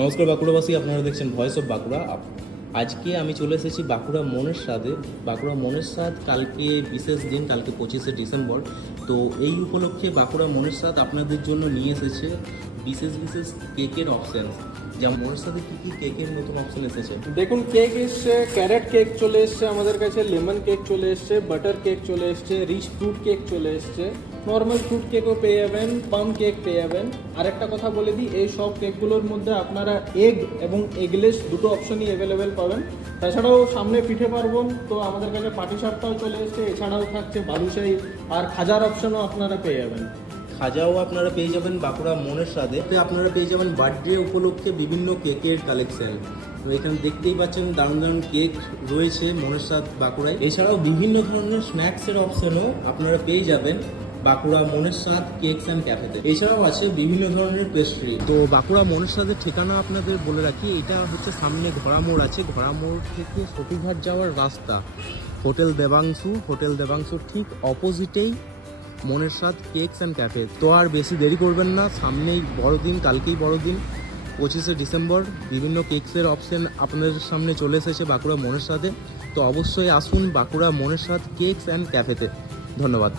নমস্কার বাঁকুড়াবাসী, আপনারা দেখছেন ভয়েস অফ বাঁকুড়া। আজকে আমি চলে এসেছি বাঁকুড়া মনের স্বাদে। বাঁকুড়া মনের স্বাদ কালকে বিশেষ দিন, কালকে 25শে ডিসেম্বর। তো এই উপলক্ষে বাঁকুড়া মনের স্বাদ আপনাদের জন্য নিয়ে এসেছে বিশেষ বিশেষ কেকের অপশান। যেমন মনের স্বাদে কী কী কেকের নতুন অপশান এসেছে দেখুন, কেক এসছে, ক্যারেট কেক চলে এসছে আমাদের কাছে, লেমন কেক চলে এসছে, বাটার কেক চলে এসছে, রিচ ফ্রুট কেক চলে এসছে, নর্মাল ফ্রুট কেকও পেয়ে যাবেন, পাম কেক পেয়ে যাবেন। আরেকটা কথা বলে দিই, এই সব কেকগুলোর মধ্যে আপনারা এগ এবং এগলেস দুটো অপশনই অ্যাভেলেবেল পাবেন। তাছাড়াও সামনে পিঠে পার্বণ, তো আমাদের কাছে পাটিসাপটাও চলে এসছে, এছাড়াও থাকছে বালুশাহী আর খাজার অপশনও আপনারা পেয়ে যাবেন। খাজাও আপনারা পেয়ে যাবেন বাঁকুড়া মনের স্বাদে। আপনারা পেয়ে যাবেন বার্থডে উপলক্ষে বিভিন্ন কেকের কালেকশন। তো এখানে দেখতেই পাচ্ছেন দারুণ দারুণ কেক রয়েছে মনের স্বাদ বাঁকুড়ায়। এছাড়াও বিভিন্ন ধরনের স্ন্যাক্সের অপশনও আপনারা পেয়ে যাবেন বাঁকুড়া মনের স্বাদ কেকস অ্যান্ড ক্যাফেতে। এছাড়াও আছে বিভিন্ন ধরনের পেস্ট্রি। তো বাঁকুড়া মনের স্বাদের ঠিকানা আপনাদের বলে রাখি, এটা হচ্ছে সামনে ঘোড়ামোড় আছে, ঘোড়ামোড় থেকে সতীঘাট যাওয়ার রাস্তা, হোটেল দেবাংশুর ঠিক অপোজিটেই মনের স্বাদ কেকস অ্যান্ড ক্যাফে। তো আর বেশি দেরি করবেন না, সামনেই বড়দিন, কালকেই বড়দিন 25শে ডিসেম্বর। বিভিন্ন কেকসের অপশান আপনাদের সামনে চলে এসেছে বাঁকুড়া মনের স্বাদে। তো অবশ্যই আসুন বাঁকুড়া মনের স্বাদ কেকস অ্যান্ড ক্যাফেতে। ধন্যবাদ।